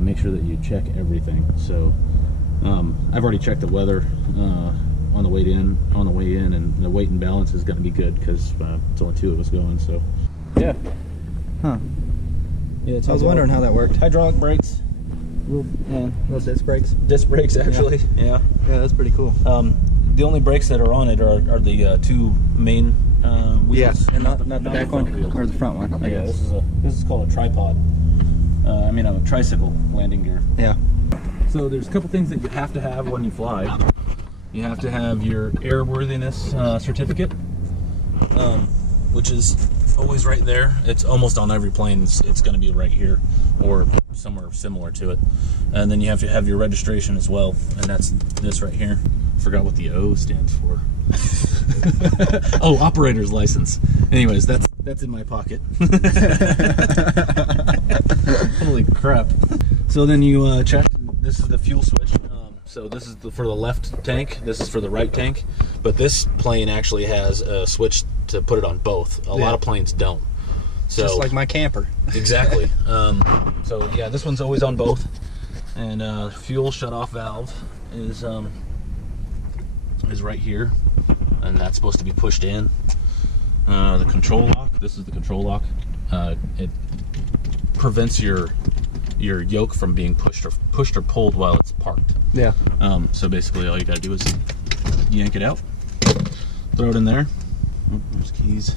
Make sure that you check everything. So I've already checked the weather on the way in, and the weight and balance is going to be good because it's only two of us going. So yeah, yeah. I was wondering how that worked. Hydraulic brakes, little disc brakes. Disc brakes, actually. Yeah, that's pretty cool. The only brakes that are on it are the two main wheels. Yeah, and not the back one or the front one. Yeah, this is called a tripod. I mean, a tricycle landing gear. Yeah. So there's a couple things that you have to have when you fly. You have to have your airworthiness certificate, which is always right there. It's almost on every plane. It's going to be right here or somewhere similar to it. And then you have to have your registration as well, and that's this right here. Forgot what the O stands for. Oh, operator's license. Anyways, that's in my pocket. Holy crap. So then you check, this is the fuel switch. So this is for the left tank, this is for the right tank, but this plane actually has a switch to put it on both. A lot of planes don't. So, just like my camper. Exactly. So yeah, this one's always on both. And fuel shutoff valve is right here, and that's supposed to be pushed in. The control lock, this is the control lock. It prevents your yoke from being pushed or pulled while it's parked. Yeah. So basically all you gotta do is yank it out, throw it in there. Oh, there's keys.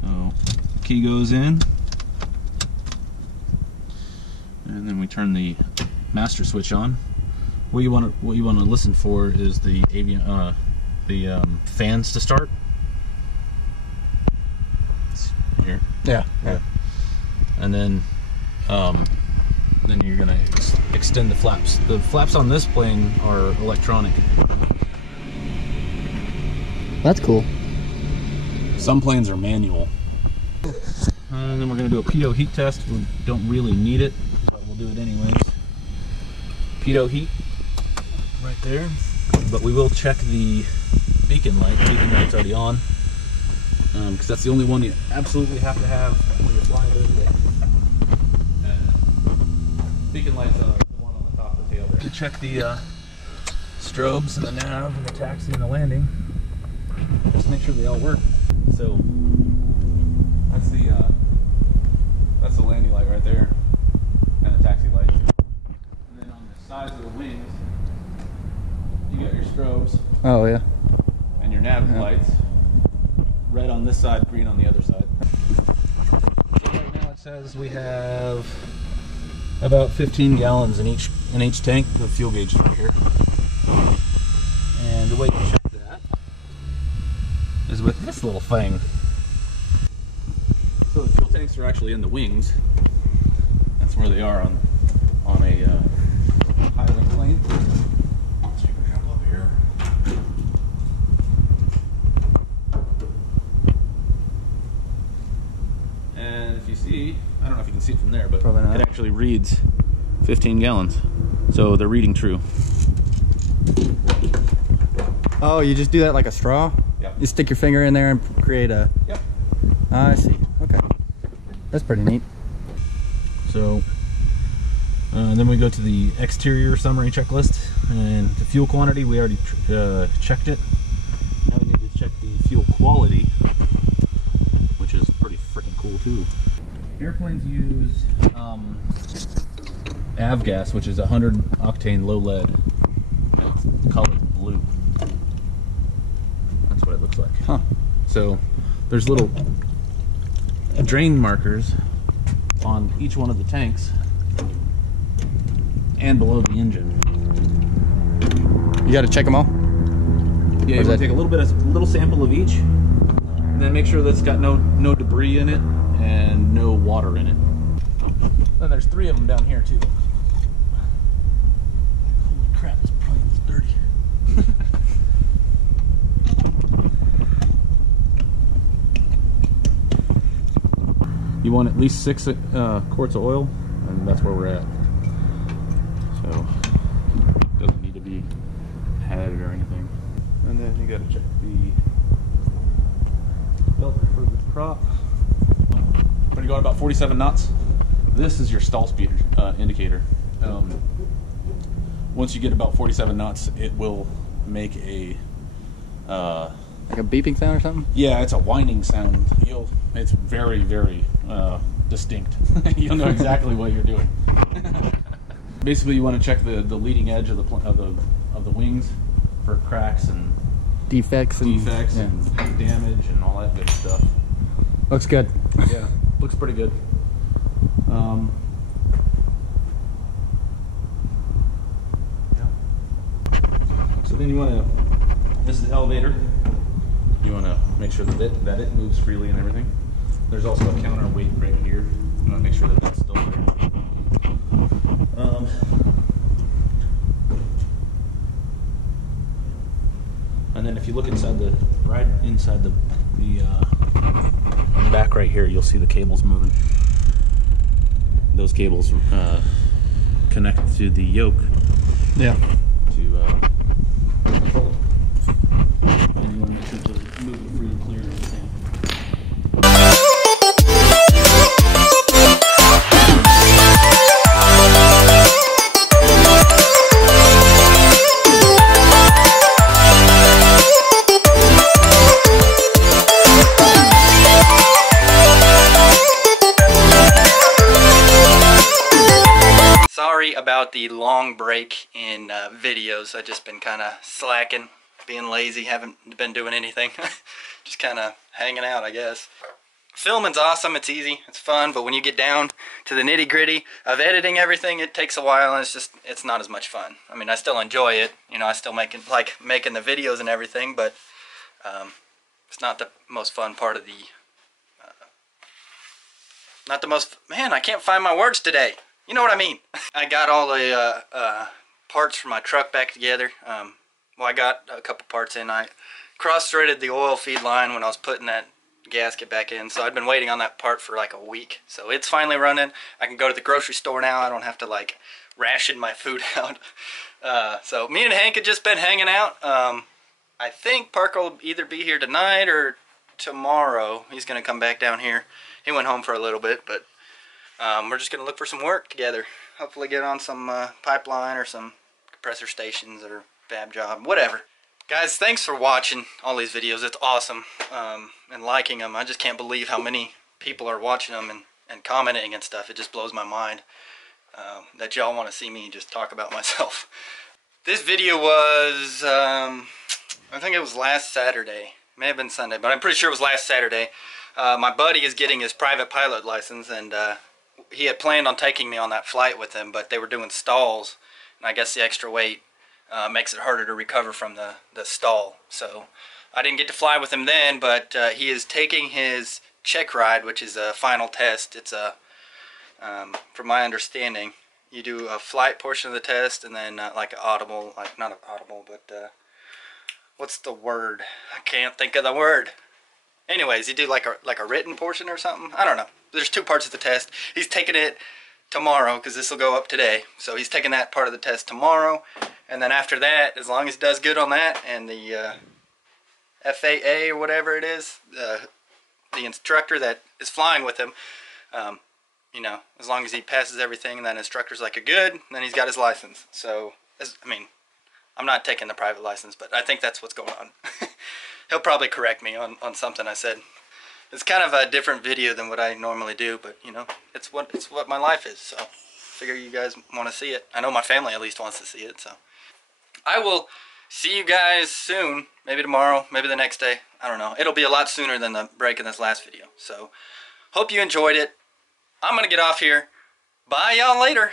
So key goes in, and then we turn the master switch on. What you want to listen for is the fans to start. Here. Yeah. And then you're gonna extend the flaps. The flaps on this plane are electronic. That's cool. Some planes are manual. And then we're gonna do a pitot heat test. We don't really need it, but we'll do it anyways. Pitot heat, right there. But we will check the beacon light. The beacon light's already on, because that's the only one you absolutely have to have when you're flying during the day. Beacon light's the one on the top of the tail there. To check the strobes and the nav and the taxi and the landing. Just make sure they all work. So that's the landing light right there, and the taxi light. And then on the sides of the wings, you got your strobes. Oh yeah. And your nav lights. Red on this side, green on the other side. So right now it says we have about 15 gallons in each tank. The fuel gauge is right here. And the way you check that is with this little thing. So the fuel tanks are actually in the wings. That's where they are on a high-wing plane. So you can jump up here. And if you see, I don't know if you can see it from there, but it actually reads 15 gallons. So they're reading true. Oh, you just do that like a straw? Yep. You stick your finger in there and create a... Yep. I see. Okay. That's pretty neat. So then we go to the exterior summary checklist, and the fuel quantity, we already checked it. Now we need to check the fuel quality, which is pretty freaking cool too. Airplanes use avgas, which is 100 octane low lead. It's colored blue. That's what it looks like. Huh. So there's little drain markers on each one of the tanks and below the engine. You got to check them all? Yeah, you want to take a little sample of each, and then make sure that it's got no debris in it and no water in it. Then there's 3 of them down here too. Holy crap, this plane is dirty. You want at least 6 quarts of oil, and that's where we're at. So, doesn't need to be padded or anything. And then you gotta check the belt for the prop. When you're going about 47 knots, this is your stall speed indicator. Once you get about 47 knots, it will make a like a beeping sound or something? Yeah, it's a whining sound. It's very, very distinct. You'll know exactly what you're doing. Basically, you want to check the leading edge of the wings for cracks and defects and damage and all that good stuff. Looks good. Yeah, looks pretty good. So then you want to. This is the elevator. You want to make sure that it moves freely and everything. There's also a counterweight right here. You want to make sure that that's still there. And then if you look inside the back right here, you'll see the cables moving. Those cables connect to the yoke. Yeah. To control it. And you want to make sure to move it free and clear and everything. Sorry about the long break in videos. I've just been kind of slacking, being lazy, haven't been doing anything. Just kind of hanging out, I guess. Filming's awesome, it's easy, it's fun, but when you get down to the nitty-gritty of editing everything, it takes a while, and it's not as much fun. I mean, I still enjoy it, you know, I still like making the videos and everything, but it's not the most fun part of the man, I can't find my words today. You know what I mean. I got all the parts for my truck back together. Well, I got a couple parts in. I cross-threaded the oil feed line when I was putting that gasket back in, so I'd been waiting on that part for like a week. So it's finally running. I can go to the grocery store now. I don't have to like ration my food out. So me and Hank had just been hanging out. I think Parker will either be here tonight or tomorrow. He's gonna come back down here. He went home for a little bit, but we're just gonna look for some work together. Hopefully get on some pipeline or some compressor stations or fab job, whatever. Guys, thanks for watching all these videos. It's awesome, and liking them. I just can't believe how many people are watching them and commenting and stuff. It just blows my mind that y'all want to see me just talk about myself. This video was, I think it was last Saturday. It may have been Sunday, but I'm pretty sure it was last Saturday. My buddy is getting his private pilot license, and he had planned on taking me on that flight with him, but they were doing stalls, and I guess the extra weight makes it harder to recover from the stall. So I didn't get to fly with him then, but he is taking his check ride, which is a final test. It's a, from my understanding, you do a flight portion of the test, and then like an audible, like not an audible, but what's the word? I can't think of the word. Anyways, you do like a written portion or something. I don't know. There's 2 parts of the test. He's taking it tomorrow because this will go up today. So he's taking that part of the test tomorrow, and then after that, as long as he does good on that, and the FAA or whatever it is, the instructor that is flying with him, you know, as long as he passes everything, and that instructor's like, "You're good," then he's got his license. So, I mean, I'm not taking the private license, but I think that's what's going on. He'll probably correct me on something I said. It's kind of a different video than what I normally do, but you know, it's what my life is. So figure you guys want to see it. I know my family at least wants to see it. So I will see you guys soon. Maybe tomorrow, maybe the next day. I don't know. It'll be a lot sooner than the break in this last video. So, hope you enjoyed it. I'm going to get off here. Bye, y'all, later.